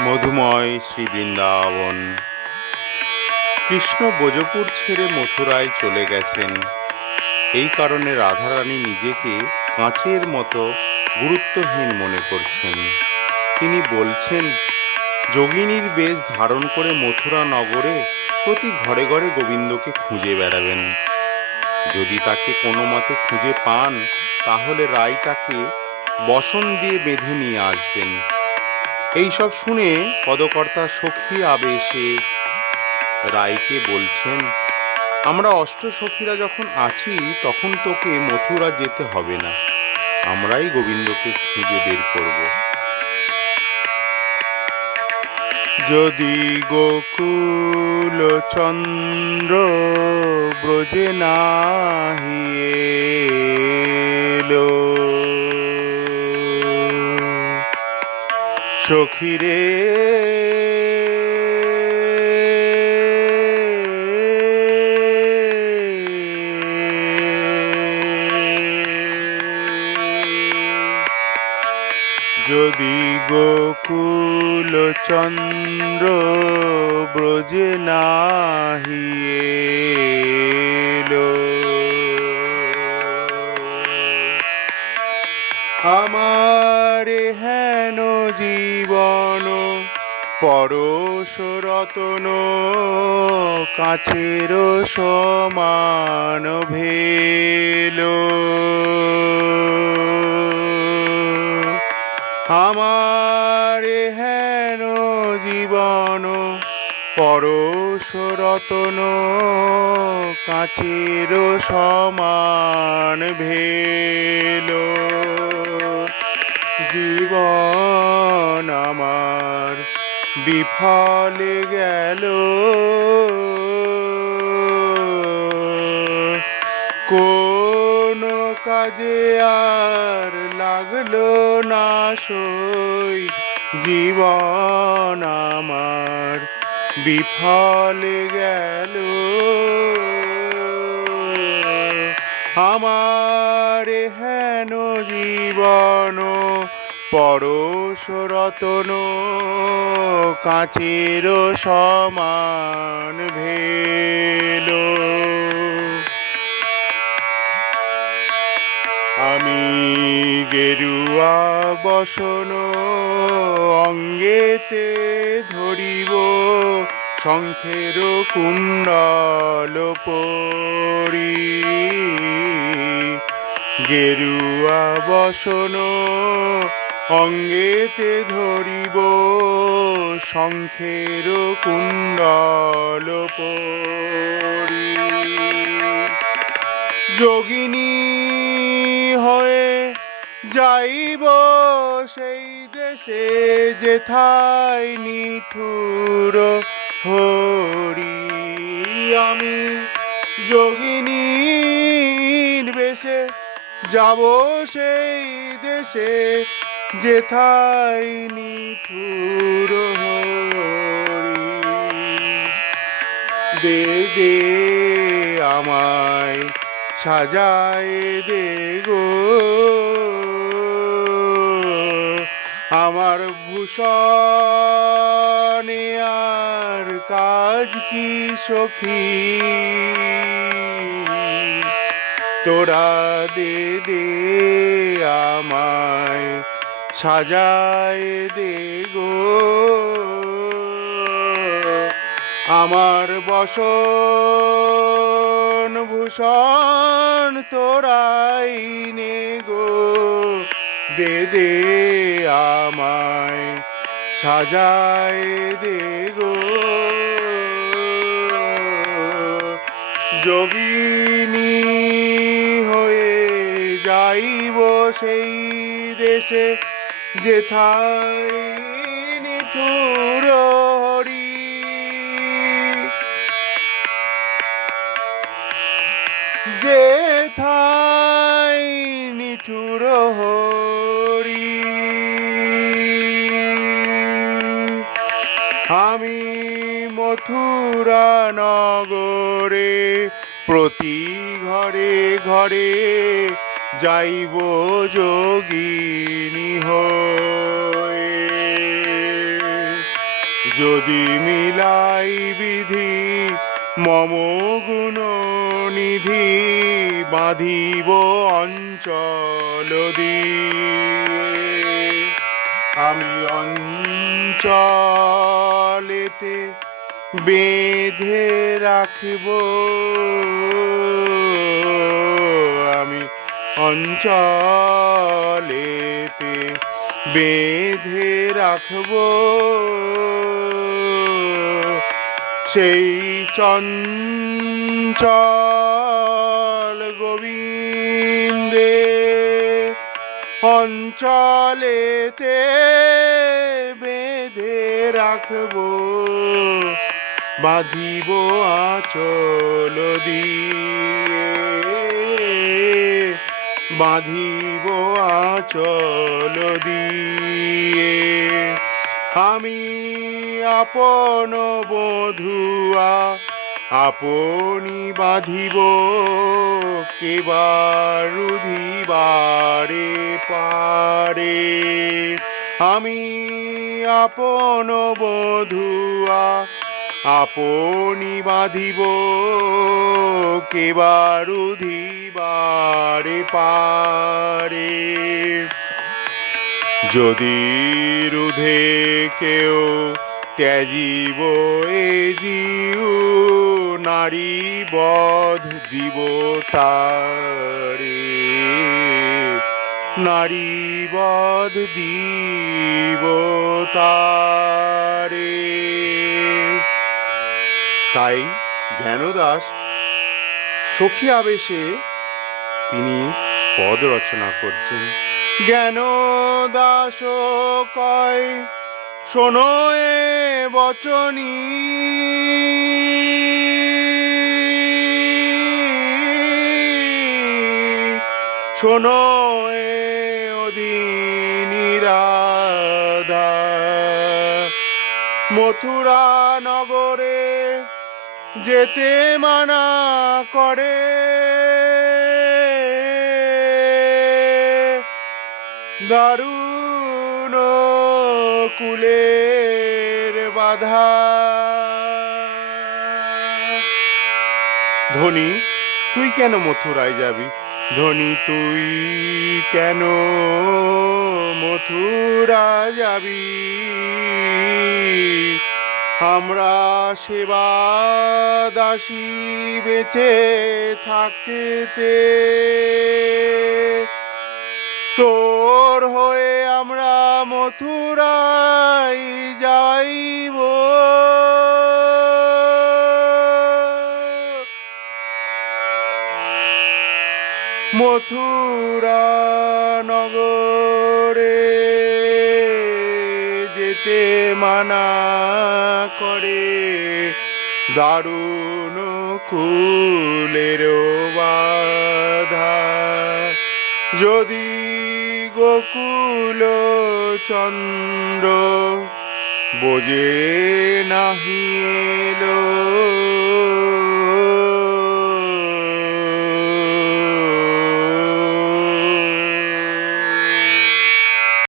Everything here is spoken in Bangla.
মধুময় শ্রী বৃন্দাবন। কৃষ্ণ ব্রজপুর ছেড়ে মথুরায় চলে গেছেন। এই কারণে রাধারানী নিজেকে কাঁচের মতো গুরুত্বহীন মনে করছেন। তিনি বলছেন, যোগিনীর বেশ ধারণ করে মথুরা নগরে প্রতি ঘরে ঘরে গোবিন্দকে খুঁজে বেড়াবেন। যদি তাকে কোনো মতে খুঁজে পান, তাহলে রায় তাকে বসন দিয়ে বেঁধে নিয়ে আসবেন। এইসব শুনে পদকর্তা সখী আবেশে রায়কে বলছেন, আমরা অষ্টসখীরা যখন আছি তখন তোকে মথুরা যেতে হবে না, আমরাই গোবিন্দকে খুঁজে বের করব। যদি গোকুল চন্দ্র ব্রজে নাহি এলো, সখীরে যদি গোকুল চন্দ্র ব্রজে নাহি এলো, আমার হেন জীবন পরশ রতন কাছের সমান ভেলো। আমার হেন জীবন পরশ রতন কাছের সমান ভেলো। জীবন আমার বিফলে গেল, কোন কাজে আর লাগলো না সই। জীবন আমার বিফলে গেল, আমার হেন জীবন পরশ রতন কাছের সমান ভেলো। আমি গেরুয়া বসন অঙ্গেতে ধরিব, শঙ্খের কুণ্ডল পরি। গেরুয়া বসন অঙ্গেতে ধরিব, শঙ্খের কুণ্ডল পরি। যোগিনী হয়ে যাইব সেই দেশে, যেথায় নিঠুর হরি। আমি যোগিনীর বেশে যাব সেই দেশে, যেথায় নিঠুর হরি। দে দে আমায় সাজায় দে গো, আমার ভূষণে আর কাজ কি সখী। তোরা দে দে আমায় সাজায় দে গো, আমার বসন ভূষণ তোরাই নে গো। দে দে আমায় সাজায় দে গো। যোগিনী হয়ে যাইব সেই দেশে, যেথায় নিঠুর হরি। যেথায় নিঠুর হরি। আমি মথুরা নগরে প্রতি ঘরে ঘরে যাইব যোগিনী হয়ে। যদি মিলাই বিধি মম গুণ নিধি বাঁধিব অঞ্চল দিয়ে আমি অঞ্চলেতে বেঁধে রাখিব আমি অঞ্চলেতে বেঁধে রাখব সেই চঞ্চল গোবিন্দে অঞ্চলেতে বেঁধে রাখব বাঁধিব আঁচল দিয়ে বাঁধিব আঁচল দিয়ে আমি আপন বধুয়া আপনি বাঁধিব কেবার রুধিবারে পারে আমি আপন বধুয়া আপনি বাঁধিব কেবার রুধিবারে পারে যদি রুধে কেউ ত্যাজিব এ জিউ নারী বধ দিব তারে নারী বধ দিব তারে। তাই জ্ঞানদাস সখী আবেশে তিনি পদ রচনা করছেন। জ্ঞানদাস কয় শোনো এ বচনী শোনো এ অধীনী রাধা মথুরা নগরে যেতে মানা করে দারুণ কুলের বাধা। ধনী তুই কেন মথুরায় যাবি ধনী তুই কেন মথুরা যাবি আমরা সেবা দাসী বেঁচে থাকতে তোর হয়ে আমরা মথুরায় যাইব মথুরা নগরে যেতে মানা করে দারুণ কুলের বাধা যদি গোকুল চন্দ্র বোঝে নাহি